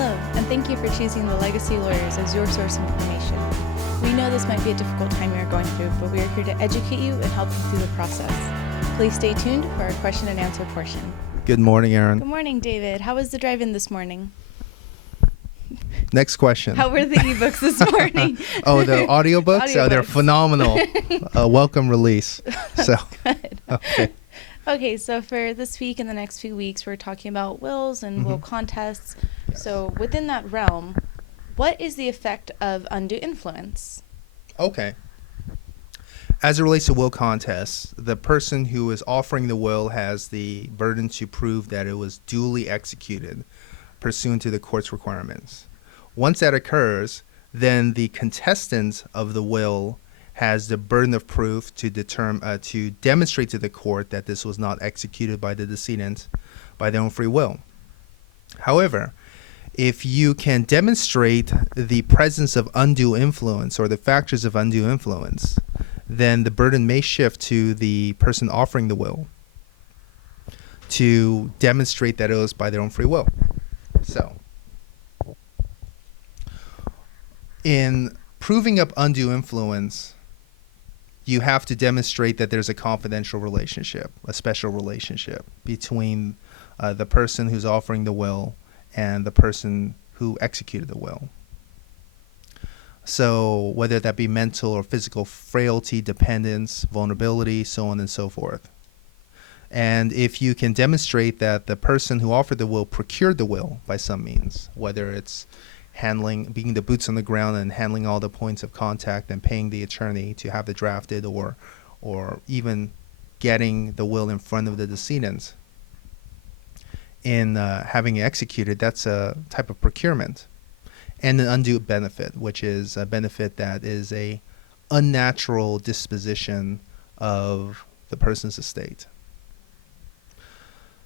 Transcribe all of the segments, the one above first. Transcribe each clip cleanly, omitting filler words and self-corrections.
Hello, and thank you for choosing the Legacy Lawyers as your source of information. We know this might be a difficult time you are going through, but we are here to educate you and help you through the process. Please stay tuned for our question and answer portion. Good morning, Aaron. Good morning, David. How was the drive-in this morning? Next question. How were the ebooks this morning? Oh, the audiobooks? Oh, they're phenomenal. Welcome release. So, Good. okay. Okay, so for this week and the next few weeks, we're talking about wills and will contests. Yes. So within that realm, what is the effect of undue influence? Okay. As it relates to will contests, the person who is offering the will has the burden to prove that it was duly executed pursuant to the court's requirements. Once that occurs, then the contestant of the will has the burden of proof to demonstrate to the court that this was not executed by the decedent by their own free will. However, if you can demonstrate the presence of undue influence or the factors of undue influence, then the burden may shift to the person offering the will to demonstrate that it was by their own free will. So, in proving up undue influence, you have to demonstrate that there's a confidential relationship, a special relationship between the person who's offering the will and the person who executed the will. So whether that be mental or physical frailty, dependence, vulnerability, so on and so forth. And if you can demonstrate that the person who offered the will procured the will by some means, whether it's being the boots on the ground and handling all the points of contact and paying the attorney to have it drafted, or even getting the will in front of the decedent in having it executed, that's a type of procurement. And an undue benefit, which is a benefit that is a unnatural disposition of the person's estate.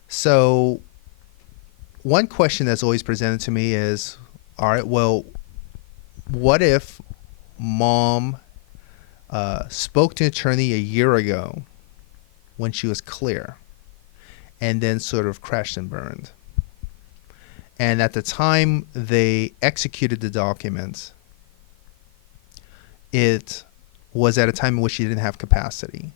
So one question that's always presented to me is, all right, well, what if mom spoke to an attorney a year ago when she was clear and then sort of crashed and burned? And at the time they executed the document, it was at a time in which she didn't have capacity.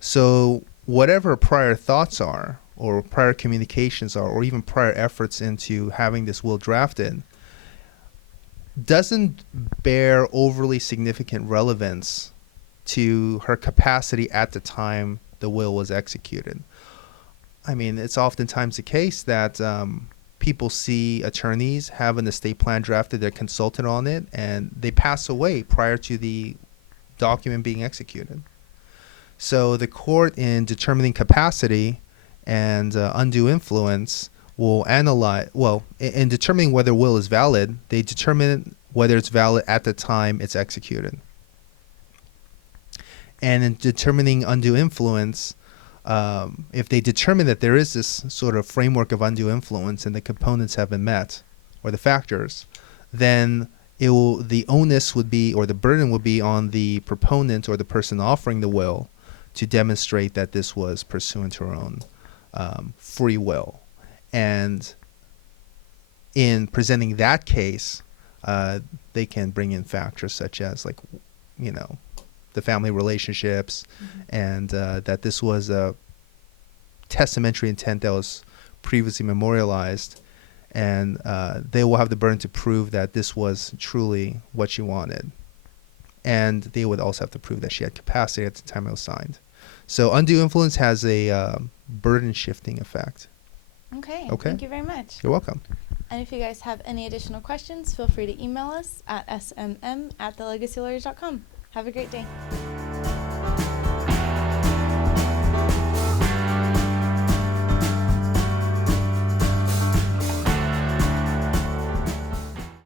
So whatever her prior thoughts are, or prior communications are, or even prior efforts into having this will drafted, doesn't bear overly significant relevance to her capacity at the time the will was executed. I mean, it's oftentimes the case that people see attorneys have an estate plan drafted, they're consulted on it, and they pass away prior to the document being executed. So the court, in determining capacity and undue influence, will analyze, in determining whether will is valid, they determine whether it's valid at the time it's executed. And in determining undue influence, if they determine that there is this sort of framework of undue influence and the components have been met, or the factors, then the onus would be, or the burden would be, on the proponent or the person offering the will to demonstrate that this was pursuant to her own free will. And in presenting that case, they can bring in factors such as, like, the family relationships, and that this was a testamentary intent that was previously memorialized, and they will have the burden to prove that this was truly what she wanted. And they would also have to prove that she had capacity at the time it was signed. So undue influence has a burden shifting effect. Okay, Okay. Thank you very much. You're welcome. And if you guys have any additional questions, feel free to email us at smm@thelegacylawyers.com. Have a great day.